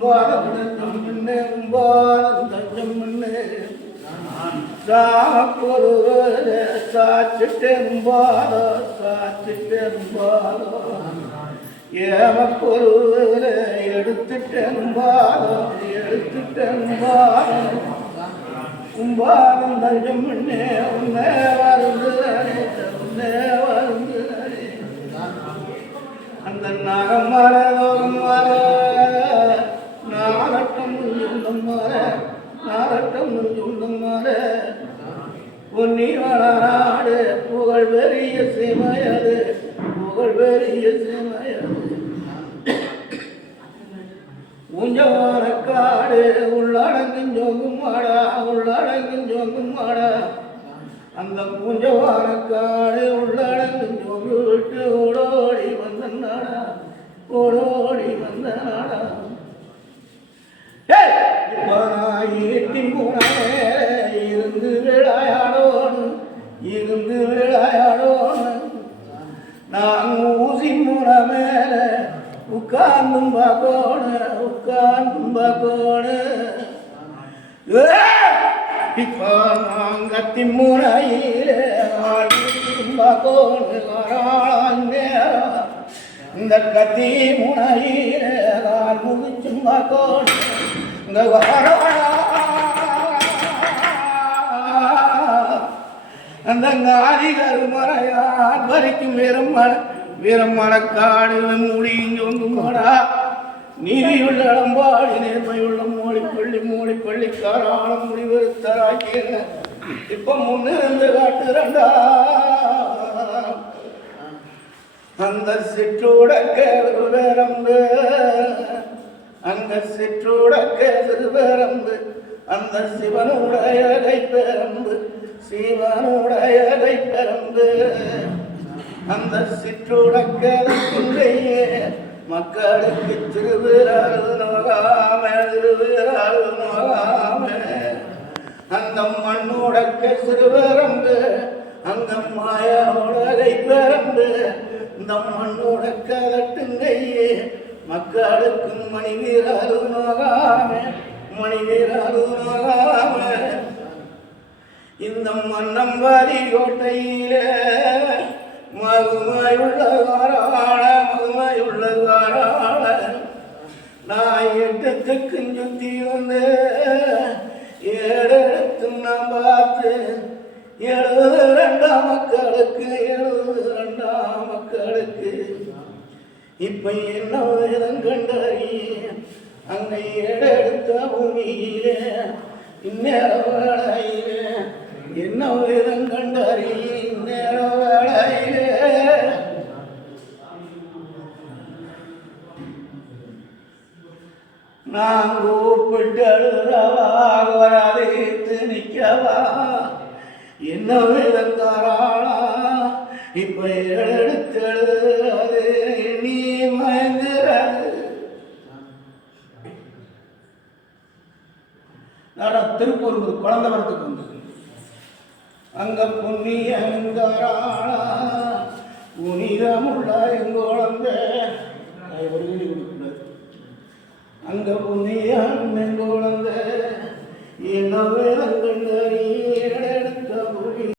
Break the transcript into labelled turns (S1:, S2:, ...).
S1: சங்காரம் பண்ணு சங்காரம் பண்ணு
S2: சிவ சிவாளங்குருவே சிவன வருந்தியல்லோ சிவன வருந்தியல்லோ சிவனே வருந்தியல்லோ சிவவாரந்திண்டரட்டு சிவவாரந்திண்டரட்டு உன்ன வருந்தியல்லோ உம்பாரந்தம் தஞ்சம் முன்னே உன்னே வருந்து உன்னே வருந்து அந்த நகம் வர லோகம் வர ஊஞ்சவான காடு உள்ளடங்கும் ஜோங்கும் மாடா உள்ளடங்கும் ஜோங்கும் மாடா. அந்த பூஞ்சவான காடு உள்ள உட்கார்ந்தும் பார்க்கோணும் உட்கார்ந்தும் பார்க்கோணும் இப்போ நாங்கத்தி முறையிலே முனையிலே ஆடும் இந்த கத்தி முனையிலே கால் முதிச்சும் பார்க்கோணும் இங்க வராளா அந்த காதி கருமறையார் வரைக்கும் வீரமட வீரமட காடு முடியும் சொங்குமாடா நீதியுள்ள இடம்பாடி நேர்மையுள்ள மோடி பள்ளி மோடி முடிவு முடிவெடுத்தராக்கிய இப்ப முன்னிருந்து காட்டுறண்டா. அந்த சிற்றூடக்க கருவரம்பு அந்த சிற்றூடக்க கருவரம்பு அந்த சிவனுடைய கைப்பெரம்பு சிவனு அந்த சிற்றுடக்கே மக்களுக்கு திருவிழாறு நோகாம திருவிழாறு நோகாம. அந்த மண்ணுடக்க சிறுவரம்பு அந்த மாயோட பெரம்பு இந்த மண்ணோட கலட்டுங்கையே மக்களுக்கும் மணி வீராறு நோகாம மணி வீராறு நோகாம. இந்த மன்னம்பாரி கோட்டையிலே மகுமையுள்ள காராள மகுமையுள்ள காராள நான் எட்டத்துக்கு சுத்தி வந்து ஏழெடுத்து நான் பார்த்து எழுபது ரெண்டாம் மக்களுக்கு எழுபது ரெண்டாம் மக்களுக்கு இப்ப என்ன விதம் கண்டறிய அங்க ஏடெடுத்த பூமியிலே இந்நேரம் என்ன கூப்பிட்டு அழுறவா வராதேத்து நிற்கவா என்ன விதங்காராளா இப்ப எடுத்து எழுதுறது நீ மயங்குறது நான் திருப்பூர் குழந்தை வரத்துக்கு வந்தது. அங்க புண்ணியங்காராளா புனிதமுள்ள எங்க குழந்தை. ஒரு வீடு அங்க புனியான் மெங்கோளந்த இளவேலங்கள் அறியடை